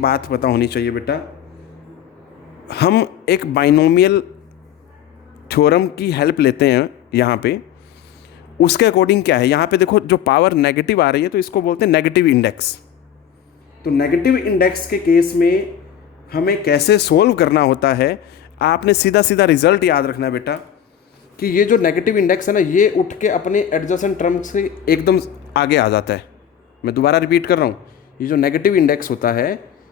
बात पता होनी चाहिए बेटा, हम एक बाइनोमियल थ्योरम की हेल्प लेते हैं यहाँ पे। उसके अकॉर्डिंग क्या है, यहाँ पे देखो जो पावर नेगेटिव आ रही है तो इसको बोलते हैं नेगेटिव इंडेक्स। तो नेगेटिव इंडेक्स के केस में हमें कैसे सोल्व करना होता है, आपने सीधा सीधा रिजल्ट याद रखना है बेटा कि ये जो नेगेटिव इंडेक्स है ना, ये उठ के अपने एडजेसेंट टर्म से एकदम आगे आ जाता है। मैं दोबारा रिपीट कर रहा हूँ, ये जो नेगेटिव इंडेक्स होता है,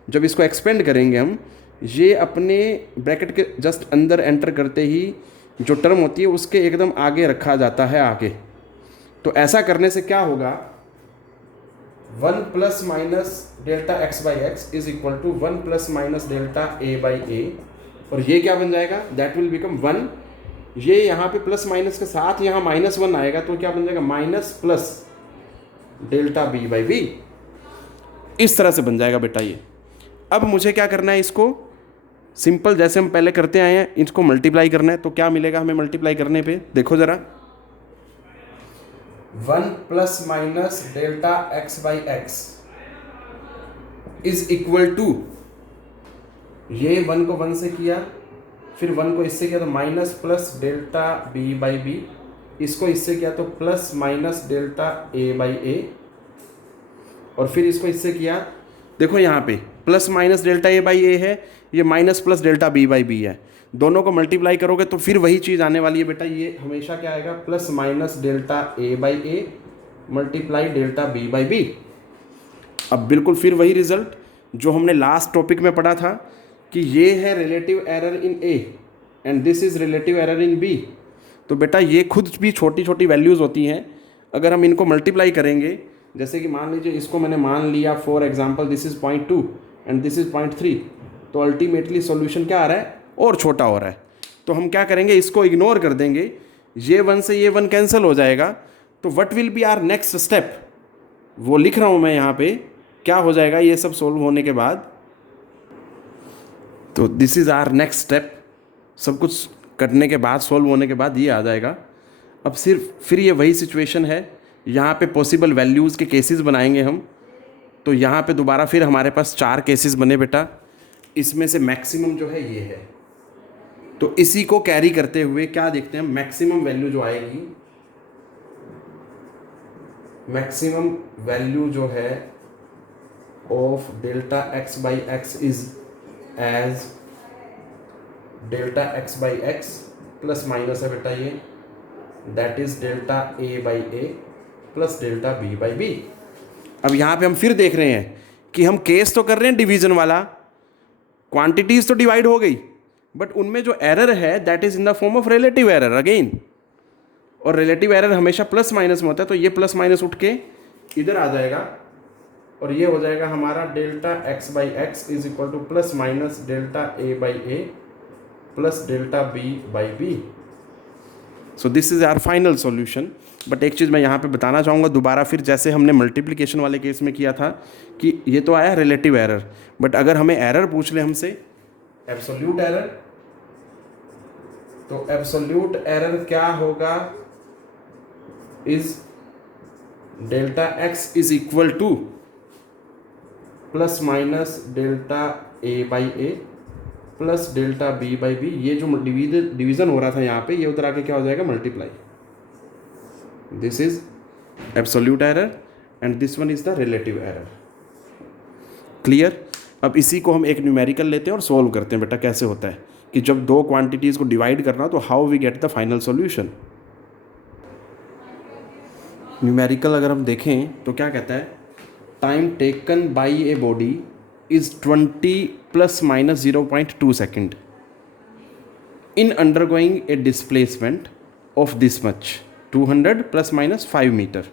जब इसको एक्सपेंड करेंगे हम, ये अपने ब्रैकेट के जस्ट अंदर एंटर करते ही जो टर्म होती है उसके एकदम आगे रखा जाता है आगे। तो ऐसा करने से क्या होगा, 1 plus minus delta x by x is equal to 1 plus minus delta A by a, और ये क्या बन जाएगा, दैट विल बिकम 1। ये यहाँ पे प्लस माइनस के साथ यहाँ -1 आएगा तो क्या बन जाएगा, minus plus delta B by B. इस तरह से बन जाएगा बेटा ये। अब मुझे क्या करना है, इसको सिंपल जैसे हम पहले करते आए हैं इसको मल्टीप्लाई करना है। तो क्या मिलेगा हमें मल्टीप्लाई करने पे, देखो ज़रा, 1 plus minus delta x by x is equal to, ये 1 को 1 से किया, फिर 1 को इससे किया तो minus plus delta B by b, इसको इससे किया तो plus minus delta A by a, और फिर इसको इससे किया, देखो यहाँ पे plus minus delta A by a है, ये minus plus delta B by b है। दोनों को मल्टीप्लाई करोगे तो फिर वही चीज़ आने वाली है बेटा, ये हमेशा क्या आएगा, plus minus delta A by a multiply delta B by b. अब बिल्कुल फिर वही रिजल्ट जो हमने लास्ट टॉपिक में पढ़ा था कि ये है relative error in a and this is relative error in b. तो बेटा ये खुद भी छोटी छोटी वैल्यूज़ होती हैं, अगर हम इनको मल्टीप्लाई करेंगे, जैसे कि मान लीजिए इसको मैंने मान लिया for example this is 0.2 and this is 0.3, तो अल्टीमेटली सॉल्यूशन क्या आ रहा है, और छोटा हो रहा है। तो हम क्या करेंगे, इसको इग्नोर कर देंगे, ये 1 से ये 1 कैंसिल हो जाएगा। तो what will be our next step, वो लिख रहा हूँ मैं यहाँ पे, क्या हो जाएगा ये सब सोल्व होने के बाद। तो this is our next step, सब कुछ करने के बाद, सोल्व होने के बाद ये आ जाएगा। अब सिर्फ फिर ये वही सिचुएशन है, यहाँ पे पॉसिबल वैल्यूज़ के केसेस बनाएंगे हम। तो यहाँ पे दोबारा फिर हमारे पास 4 केसेस बने बेटा, इसमें से मैक्सिमम जो है ये है। तो इसी को कैरी करते हुए क्या देखते हैं, मैक्सिमम वैल्यू जो आएगी, मैक्सिमम वैल्यू जो है of delta x by x is as delta x by x plus minus है बेटा ये, that is delta A by A plus delta B by b. अब यहाँ पे हम फिर देख रहे हैं कि हम केस तो कर रहे हैं डिवीजन वाला, क्वांटिटीज तो डिवाइड हो गई, बट उनमें जो एरर है that is in the form of relative error again, और रिलेटिव एरर हमेशा प्लस माइनस में होता है। तो ये प्लस माइनस उठ के इधर आ जाएगा और ये हो जाएगा हमारा delta x by x is equal to plus minus delta A by A plus delta B by b. So this is our final solution. But एक चीज़ मैं यहाँ पे बताना चाहूँगा दोबारा, फिर जैसे हमने मल्टीप्लिकेशन वाले केस में किया था कि ये तो आया रिलेटिव एरर, बट अगर हमें एरर पूछ ले हमसे एब्सोल्यूट एरर, तो एब्सोल्यूट एरर क्या होगा, is delta x is equal to plus minus delta A by A plus delta B by b. ये जो डिवीजन हो रहा था यहाँ पे, ये उतर आके क्या हो जाएगा, multiply. This is absolute error and this one is the relative error. Clear. अब इसी को हम एक न्यूमेरिकल लेते हैं और सॉल्व करते हैं बेटा, कैसे होता है कि जब दो क्वांटिटीज़ को डिवाइड करना हो तो how we get the final solution. Numerical अगर हम देखें तो क्या कहता है, time taken by a body is 20 plus minus 0.2 second in undergoing a displacement of this much 200 plus minus 5 metre.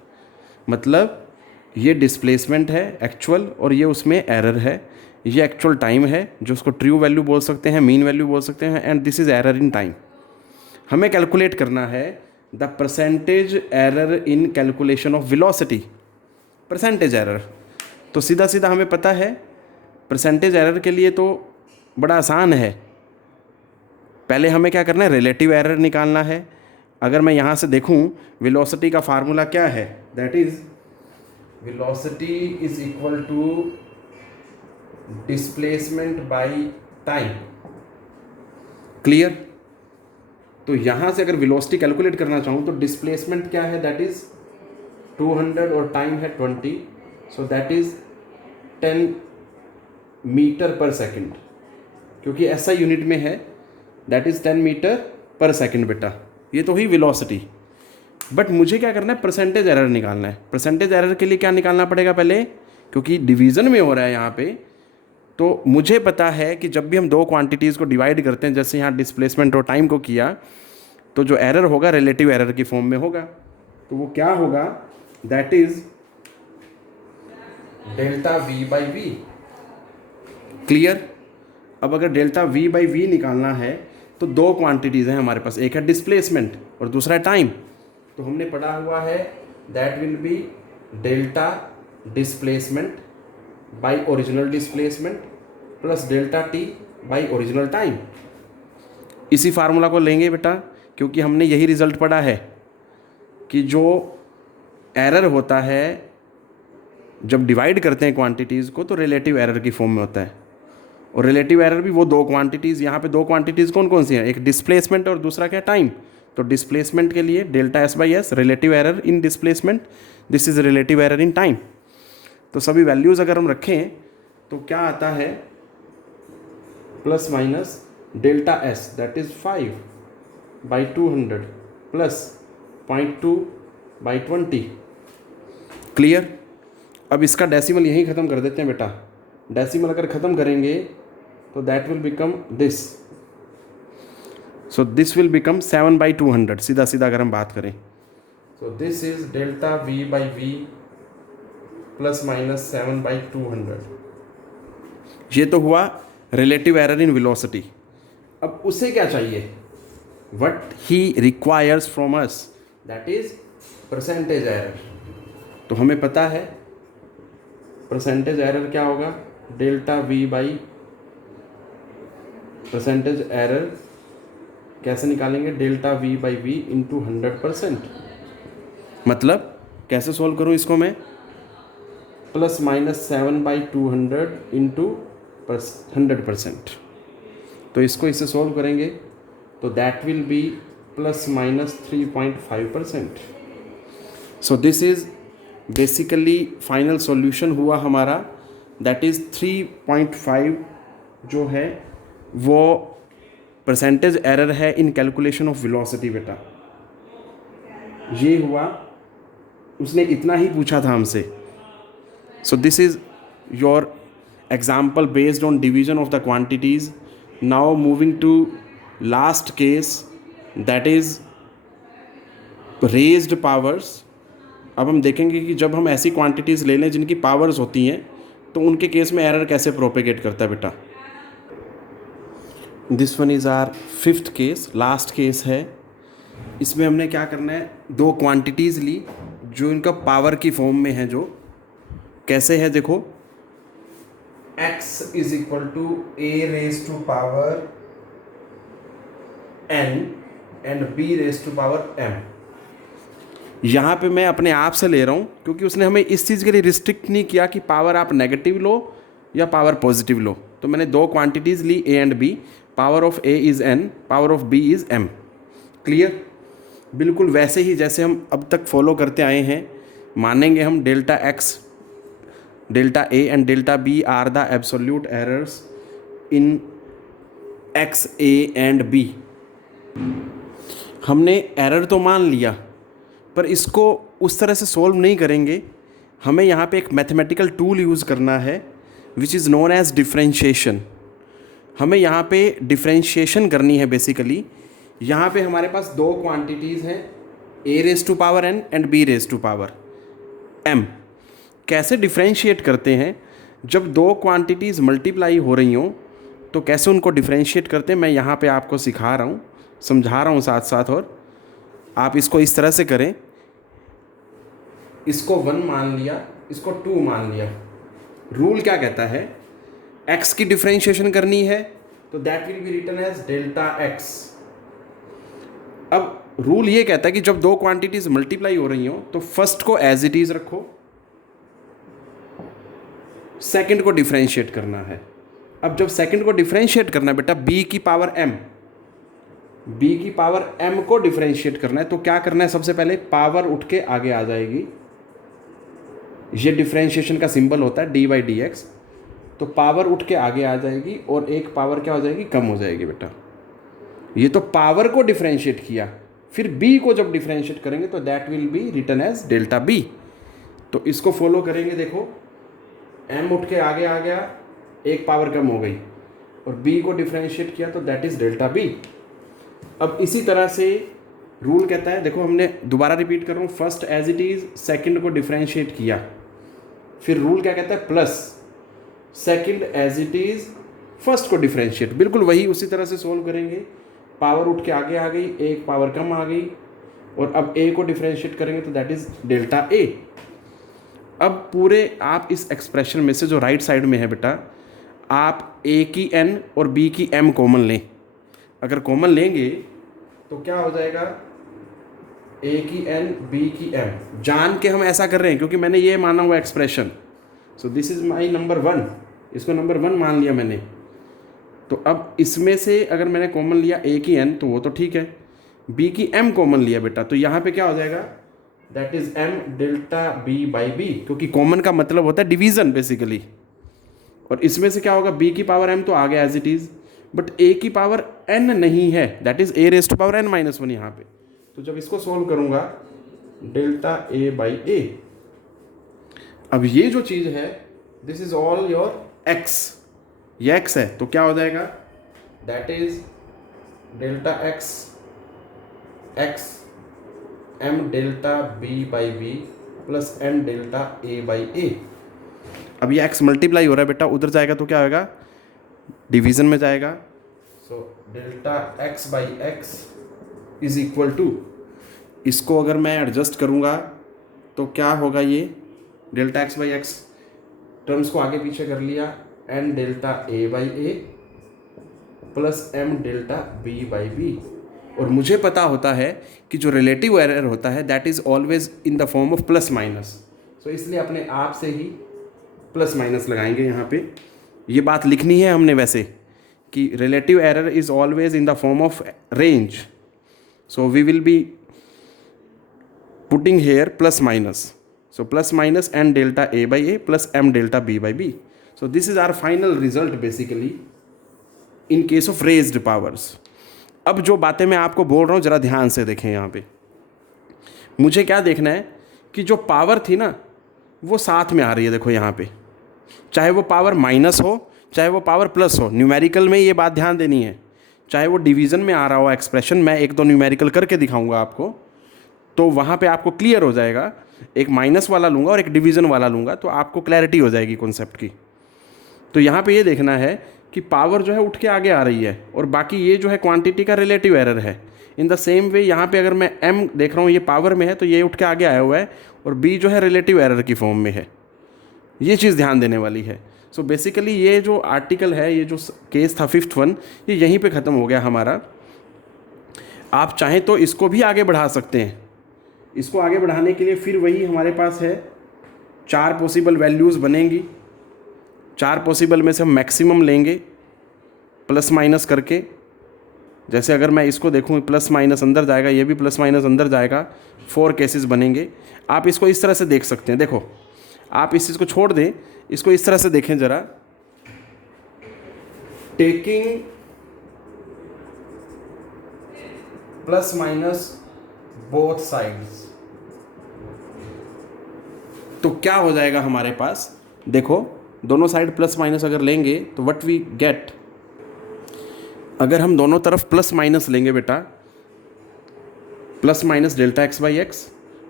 मतलब ये डिस्प्लेसमेंट है एक्चुअल और ये उसमें एरर है। ये एक्चुअल टाइम है जो उसको ट्रू वैल्यू बोल सकते हैं, मीन वैल्यू बोल सकते हैं, and this is error in time. हमें कैलकुलेट करना है the percentage error in calculation of velocity, percentage error. तो सीधा सीधा हमें पता है परसेंटेज एरर के लिए तो बड़ा आसान है, पहले हमें क्या करना है, रिलेटिव एरर निकालना है। अगर मैं यहाँ से देखूँ वेलोसिटी का फार्मूला क्या है, that is velocity is equal to displacement by time. Clear? तो यहाँ से अगर वेलोसिटी कैलकुलेट करना चाहूँ तो डिस्प्लेसमेंट क्या है, दैट इज 200 और टाइम है 20, सो दैट इज 10 मीटर पर सेकंड, क्योंकि ऐसा यूनिट में है, दैट इज 10 मीटर पर सेकंड बेटा। ये तो हुई वेलोसिटी। बट मुझे क्या करना है, परसेंटेज एरर निकालना है। परसेंटेज एरर के लिए क्या निकालना पड़ेगा पहले, क्योंकि डिवीज़न में हो रहा है यहाँ पे, तो मुझे पता है कि जब भी हम दो क्वांटिटीज़ को डिवाइड करते हैं, जैसे यहाँ डिस्प्लेसमेंट और टाइम को किया, तो जो एरर होगा रिलेटिव एरर की फॉर्म में होगा। तो वो क्या होगा, that is delta v by v. Clear? अब अगर डेल्टा वी बाई वी निकालना है तो दो क्वांटिटीज़ हैं हमारे पास, एक है डिस्प्लेसमेंट और दूसरा है टाइम। तो हमने पढ़ा हुआ है that will B delta displacement by original displacement plus delta T by original time. इसी फार्मूला को लेंगे बेटा, क्योंकि हमने यही रिजल्ट पढ़ा है कि जो एरर होता है जब डिवाइड करते हैं क्वांटिटीज़ को, तो रिलेटिव एरर की फॉर्म में होता है। और रिलेटिव एरर भी वो दो क्वांटिटीज़, यहाँ पे दो क्वांटिटीज़ कौन कौन सी हैं, एक डिस्प्लेसमेंट और दूसरा क्या, टाइम। तो डिस्प्लेसमेंट के लिए delta S by S, relative error in displacement, this is relative error in time. तो सभी वैल्यूज़ अगर हम रखें तो क्या आता है, plus minus delta S that is 5 by 200 plus 0.2 by 20। Clear? अब इसका डेसिमल यहीं ख़त्म कर देते हैं बेटा। डेसिमल अगर ख़त्म करेंगे तो that will become this, so this will become 7 by 200, सीधा सीधा अगर हम बात करें। So this is delta v by v plus minus 7 by 200। ये तो हुआ रिलेटिव एरर इन वेलोसिटी। अब उसे क्या चाहिए, what he requires from us, that is percentage error. तो हमें पता है परसेंटेज एरर क्या होगा, delta v by percentage error कैसे निकालेंगे, delta v by v into 100%। मतलब कैसे सॉल्व करूँ इसको मैं, प्लस माइनस 7 बाई 200 इंटू 100%। तो इसको इससे सॉल्व करेंगे तो that will B plus minus 3.5%। So this is basically final solution हुआ हमारा, दैट इज़ 3.5 जो है वो परसेंटेज एरर है इन कैलकुलेशन ऑफ वेलोसिटी बेटा। ये हुआ, उसने इतना ही पूछा था हमसे। So this is your example based on division of the quantities. Now moving to last case, that is raised powers. अब हम देखेंगे कि जब हम ऐसी क्वांटिटीज़ ले लें जिनकी पावर्स होती हैं तो उनके केस में एरर कैसे प्रोपेगेट करता है बेटा। This one is our fifth case, last case है। इसमें हमने क्या करना है, दो क्वांटिटीज़ ली जो इनका पावर की फॉर्म में है। जो कैसे है देखो, x is equal to a raise to power n and b raise to power m। यहाँ पे मैं अपने आप से ले रहा हूँ क्योंकि उसने हमें इस चीज़ के लिए रिस्ट्रिक्ट नहीं किया कि पावर आप नेगेटिव लो या पावर पॉजिटिव लो। तो मैंने दो क्वांटिटीज़ ली a and b, power of a is n, power of b is m। Clear? बिल्कुल वैसे ही जैसे हम अब तक फॉलो करते आए हैं। मानेंगे हम delta x, delta a and delta b are the absolute errors in x a and b। हमने एरर तो मान लिया पर इसको उस तरह से सॉल्व नहीं करेंगे। हमें यहाँ पे एक मैथमेटिकल टूल यूज़ करना है which is known as differentiation. हमें यहाँ पे डिफरेंशिएशन करनी है बेसिकली। यहाँ पे हमारे पास दो क्वांटिटीज़ हैं, a raise to power n and b raise to power m। कैसे डिफरेंशिएट करते हैं, जब दो क्वांटिटीज़ मल्टीप्लाई हो रही हों तो कैसे उनको डिफरेंशिएट करते हैं, मैं यहाँ पे आपको सिखा रहा हूँ, समझा रहा हूँ साथ साथ। और आप इसको इस तरह से करें, इसको 1 मान लिया, इसको 2 मान लिया। रूल क्या कहता है, x की डिफरेंशिएशन करनी है तो that will be written as delta x। अब रूल ये कहता है कि जब दो क्वांटिटीज़ मल्टीप्लाई हो रही हो तो फर्स्ट को एज इट इज़ रखो सेकंड को डिफरेंशिएट करना है। अब जब सेकंड को डिफरेंशिएट करना है बेटा, b की पावर m, b की पावर m को डिफरेंशिएट करना है, तो क्या करना है, सबसे पहले पावर उठ के आगे आ जाएगी। ये डिफरेंशिएशन का सिंबल होता है dy dx। तो पावर उठ के आगे आ जाएगी और एक पावर क्या हो जाएगी, कम हो जाएगी बेटा। ये तो पावर को डिफरेंशिएट किया, फिर b को जब डिफरेंशिएट करेंगे तो that will be written as delta b। तो इसको फॉलो करेंगे, देखो m उठ के आगे आ गया, एक पावर कम हो गई, और b को डिफरेंशिएट किया तो दैट इज डेल्टा b। अब इसी तरह से रूल कहता है, देखो हमने दोबारा रिपीट कर रहा हूँ, first as it is second को डिफरेंशिएट किया, फिर रूल क्या कहता है, plus second as it is first को डिफरेंशिएट, बिल्कुल वही उसी तरह से सोल्व करेंगे। पावर उठ के आगे आ गई, एक पावर कम आ गई, और अब a को डिफरेंशिएट करेंगे तो दैट इज डेल्टा a। अब पूरे आप इस एक्सप्रेशन में से जो राइट साइड में है बेटा, आप a की n और b की m कॉमन लें। अगर कॉमन लेंगे तो क्या हो जाएगा, a की n b की m। जान के हम ऐसा कर रहे हैं क्योंकि मैंने ये माना हुआ expression, so this is my number 1, इसको नंबर 1 मान लिया मैंने। तो अब इसमें से अगर मैंने कॉमन लिया a की n तो वो तो ठीक है, b की m कॉमन लिया बेटा, तो यहाँ पे क्या हो जाएगा, that is m delta b by b, क्योंकि कॉमन का मतलब होता है डिवीजन बेसिकली। और इसमें से क्या होगा, b की पावर m तो आ गया as it is, but a की पावर n नहीं है, that is a raise to power n minus 1 यहाँ पे। तो जब इसको सॉल्व करूंगा, डेल्टा a बाई a, अब ये जो चीज है this is all your x, ये x है, तो क्या हो जाएगा, that is delta x x m delta b by b plus n delta a by a। अब ये x मल्टीप्लाई हो रहा है बेटा, उधर जाएगा तो क्या होगा, डिवीजन में जाएगा। So delta x by x is equal to, इसको अगर मैं एडजस्ट करूँगा तो क्या होगा, ये delta x by x terms को आगे पीछे कर लिया, n delta a by a plus m delta b by b। और मुझे पता होता है कि जो रिलेटिव एरर होता है that is always in the form of plus minus, so इसलिए अपने आप से ही प्लस माइनस लगाएंगे यहाँ पे। ये बात लिखनी है हमने वैसे कि relative error is always in the form of range, so we will be putting here plus minus, so plus minus n delta a by a plus m delta b by b. So this is our final result basically in case of raised powers. अब जो बातें मैं आपको बोल रहा हूँ ज़रा ध्यान से देखें यहाँ पे। मुझे क्या देखना है कि जो पावर थी ना वो साथ में आ रही है, देखो यहाँ पे, चाहे वो पावर माइनस हो चाहे वो पावर प्लस हो, न्यूमेरिकल में ये बात ध्यान देनी है। चाहे वो डिवीज़न में आ रहा हो एक्सप्रेशन, मैं एक दो न्यूमेरिकल करके दिखाऊंगा आपको, तो वहाँ पे आपको क्लियर हो जाएगा। एक माइनस वाला लूँगा और एक डिवीज़न वाला लूँगा तो आपको क्लैरिटी हो जाएगी कॉन्सेप्ट की। तो यहाँ पे ये देखना है कि पावर जो है उठ के आगे आ रही है, और बाकी ये जो है क्वांटिटी का रिलेटिव एरर है। इन द सेम वे यहाँ पे अगर मैं m देख रहा हूँ ये पावर में है तो ये उठ के आगे आया हुआ है, और b जो है रिलेटिव एरर की फॉर्म में है। ये चीज़ ध्यान देने वाली है। सो बेसिकली ये जो आर्टिकल है, ये जो केस था 5th वन, ये यहीं पे ख़त्म हो गया हमारा। आप चाहें तो इसको भी आगे बढ़ा सकते हैं। इसको आगे बढ़ाने के लिए फिर वही हमारे पास है, 4 पॉसिबल वैल्यूज़ बनेंगी। 4 पॉसिबल में से हम मैक्सिमम लेंगे प्लस माइनस करके। जैसे अगर मैं इसको देखूँ, प्लस माइनस अंदर जाएगा, ये भी प्लस माइनस अंदर जाएगा, 4 केसेस बनेंगे। आप इसको इस तरह से देख सकते हैं। देखो आप इस चीज़ को छोड़ दें, इसको इस तरह से देखें ज़रा, taking plus minus both sides, तो क्या हो जाएगा हमारे पास, देखो दोनों साइड प्लस माइनस अगर लेंगे तो व्हाट वी गेट, अगर हम दोनों तरफ प्लस माइनस लेंगे बेटा, plus minus delta x by x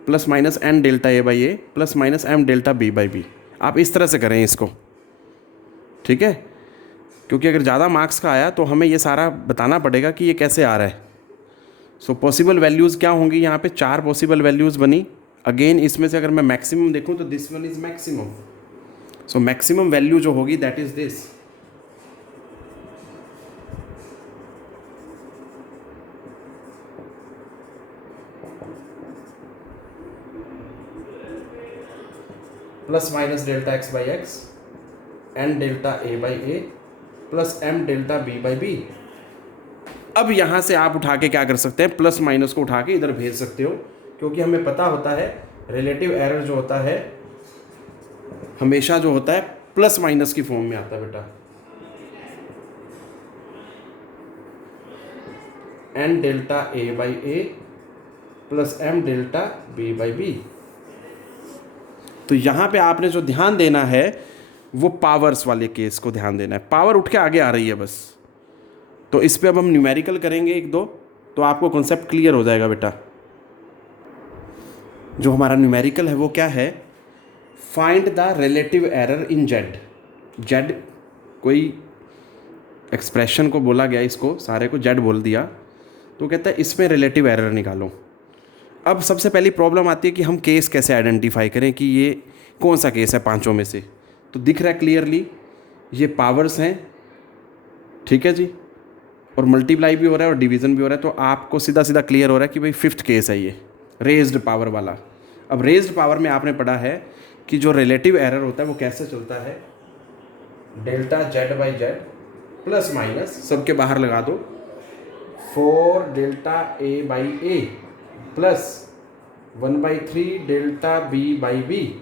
plus minus n delta A by A plus minus m delta B by b. आप इस तरह से करें इसको, ठीक है, क्योंकि अगर ज़्यादा मार्क्स का आया तो हमें ये सारा बताना पड़ेगा कि ये कैसे आ रहा है। सो पॉसिबल वैल्यूज़ क्या होंगी, यहाँ पे 4 पॉसिबल वैल्यूज़ बनी। अगेन इसमें से अगर मैं मैक्सिमम देखूँ तो this one is maximum. So maximum value जो होगी that is this. Plus minus delta x by x n delta A by A plus m delta B by b. अब यहाँ से आप उठा के क्या कर सकते हैं, प्लस माइनस को उठा के इधर भेज सकते हो, क्योंकि हमें पता होता है रिलेटिव एरर जो होता है हमेशा जो होता है प्लस माइनस की फॉर्म में आता है बेटा। N delta A by A plus m delta B by b. तो यहाँ पे आपने जो ध्यान देना है वो पावर्स वाले केस को ध्यान देना है। पावर उठ के आगे आ रही है बस, तो इस पे अब हम न्यूमेरिकल करेंगे एक दो, तो आपको कॉन्सेप्ट क्लियर हो जाएगा बेटा। जो हमारा न्यूमेरिकल है वो क्या है, find the relative error in Z. Z कोई एक्सप्रेशन को बोला गया, इसको सारे को जेड बोल दिया, तो कहता है इसमें रिलेटिव एरर निकालो। अब सबसे पहली प्रॉब्लम आती है कि हम केस कैसे आइडेंटिफाई करें कि ये कौन सा केस है पांचों में से। तो दिख रहा है क्लियरली ये पावर्स हैं, ठीक है जी, और मल्टीप्लाई भी हो रहा है और डिवीज़न भी हो रहा है, तो आपको सीधा सीधा क्लियर हो रहा है कि भाई फिफ्थ केस है ये रेज्ड पावर वाला। अब रेज्ड पावर में आपने पढ़ा है कि जो रिलेटिव एरर होता है वो कैसे चलता है, delta Z by Z plus minus सबके बाहर लगा दो 4 delta A by A plus 1/3 delta B by B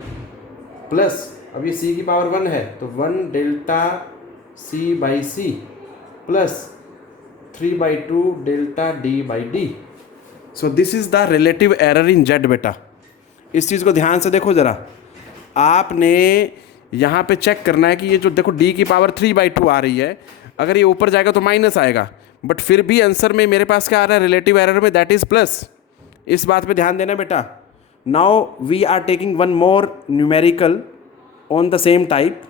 plus, अब ये सी की पावर 1 है तो 1 delta C by C plus 3/2 delta D by D. So this is the relative error in Z बेटा। इस चीज़ को ध्यान से देखो ज़रा, आपने यहाँ पे चेक करना है कि ये जो देखो डी की पावर 3/2 आ रही है, अगर ये ऊपर जाएगा तो माइनस आएगा, बट फिर भी आंसर में मेरे पास क्या आ रहा है रिलेटिव एरर में, दैट इज प्लस। इस बात पे ध्यान देना बेटा। Now we are taking one more numerical on the same type.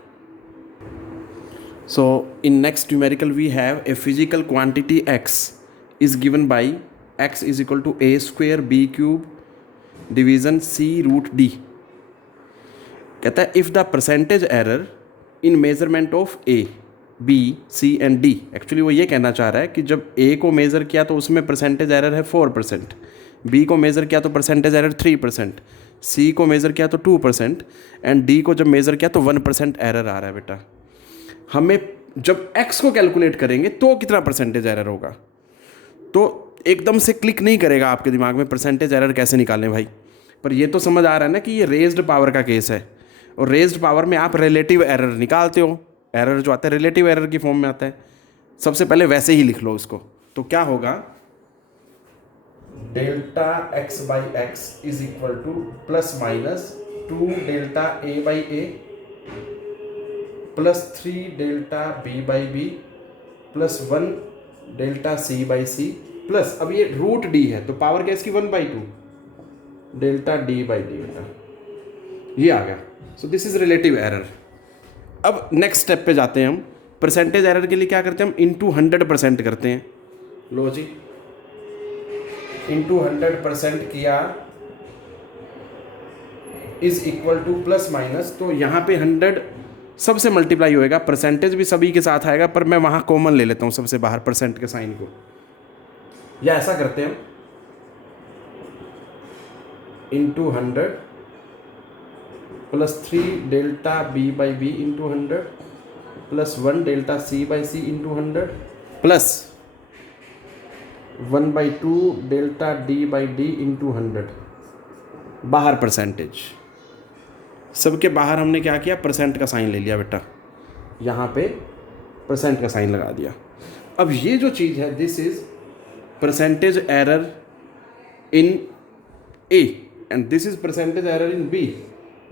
So in next numerical we have a physical quantity x is given by x is equal to a square b cube division c root d। कहता है if the percentage error in measurement of a b c and d, actually वो ये कहना चाह रहा है कि जब a को मेज़र किया तो उसमें परसेंटेज एरर है 4%, b को मेज़र किया तो परसेंटेज एरर 3%, c को मेज़र किया तो 2% एंड d को जब मेज़र किया तो 1% एरर आ रहा है बेटा। हमें जब x को कैलकुलेट करेंगे तो कितना परसेंटेज एरर होगा, तो एकदम से क्लिक नहीं करेगा आपके दिमाग में परसेंटेज एरर कैसे निकालें भाई। पर ये तो समझ आ रहा है ना कि ये रेज्ड पावर का केस है, और रेज्ड पावर में आप रिलेटिव एरर निकालते हो। एरर जो आता है रिलेटिव एरर की फॉर्म में आता है। सबसे पहले वैसे ही लिख लो उसको, तो क्या होगा, delta x by x is equal to plus minus 2 delta A by A plus 3 delta B by B plus 1 delta C by C plus, अब ये रूट डी है तो पावर क्या इसकी 1/2 डेल्टा डी बाई डी बेटा, ये आ गया। सो this is relative error. अब नेक्स्ट स्टेप पे जाते हैं हम। परसेंटेज एरर के लिए क्या करते हैं हम, इनटू 100% करते हैं। लो जी, इनटू 100% किया is equal to plus minus, तो यहाँ पे 100 सबसे मल्टीप्लाई होएगा, परसेंटेज भी सभी के साथ आएगा, पर मैं वहाँ कॉमन ले लेता हूँ सबसे बाहर परसेंट के साइन को, या ऐसा करते हैं into 100 plus 3 delta B by b into 100 plus 1 delta C by c into 100 plus 1/2 delta D by d into 100। बाहर परसेंटेज, सबके बाहर हमने क्या किया, परसेंट का साइन ले लिया बेटा, यहाँ पे परसेंट का साइन लगा दिया। अब ये जो चीज़ है this is percentage error in a and this is percentage error in b,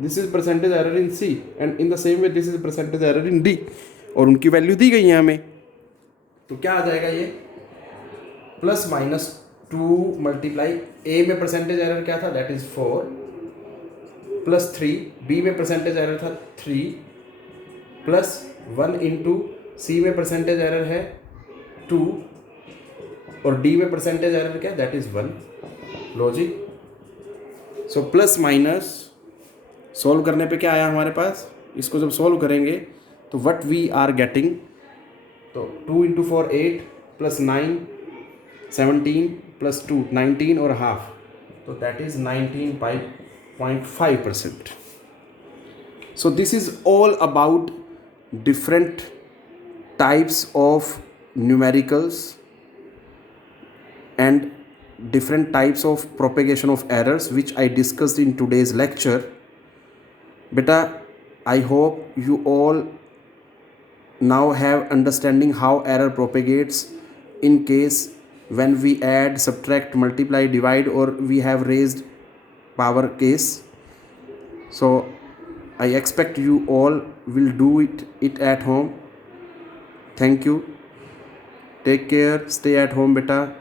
this is percentage error in c and in the same way this is percentage error in d, और उनकी value दी गई है हमें। तो क्या आ जाएगा ये, plus minus 2 multiply ए में परसेंटेज एरर क्या था, दैट इज 4 प्लस 3, बी में परसेंटेज एरर था 3 प्लस 1 इंटू सी में परसेंटेज एरर है 2 और डी में परसेंटेज एरर क्या, that is 1। Logic, so plus minus solve करने पे क्या आया हमारे पास, इसको जब सॉल्व करेंगे तो व्हाट वी आर गेटिंग, तो 2 इंटू 4 8 प्लस 9 17 प्लस 2 19 और हाफ, तो that is 19.5%. So this is all about different types of numericals and different types of propagation of errors which I discussed in today's lecture. Beta, I hope you all now have understanding how error propagates in case when we add, subtract, multiply, divide, or we have raised power case. So I expect you all will do it at home. Thank you. Take care. Stay at home, beta.